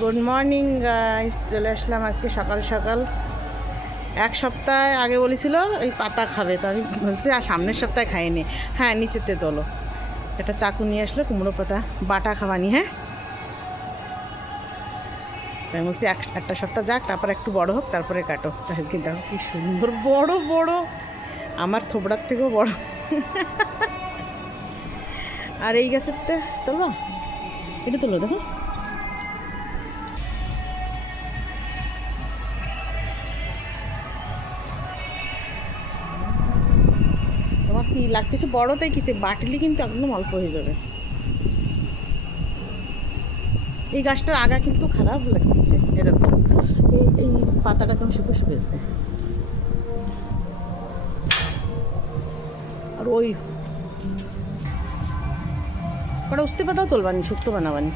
Good morning guys, চলে আসলাম আজকে সকাল সকাল। এক সপ্তাহ আগে বলেছিল এই পাতা খাবে, তো আমি বলছি আর সামনের সপ্তাহে খাইনি। হ্যাঁ, নিচেতে তোলো। একটা চাকু নিয়ে আসলো, কুমড়ো পাতা বাটা খাবানি। হ্যাঁ, তাই বলছি একটা সপ্তাহ যাক, তারপর একটু বড় হোক, তারপরে কাটো। আজকে দেখো কি সুন্দর বড় বড়, আমার থোবড়ার থেকেও বড়। আর এই গাছের তোলো, এটা তোলো, দেখো তোমার কি লাগতেছে বড়টাই কিসে, বাটলি কিন্তু একদম অল্প হয়ে যাবে। এই গাছটার আগা কিন্তু খারাপ লাগতেছে, এরকম এই পাতাটা কেমন শুকো শুকেছে। আর ওই কটা উস্তে পাতাও তুলবানি, শুক্তো বানাবানি।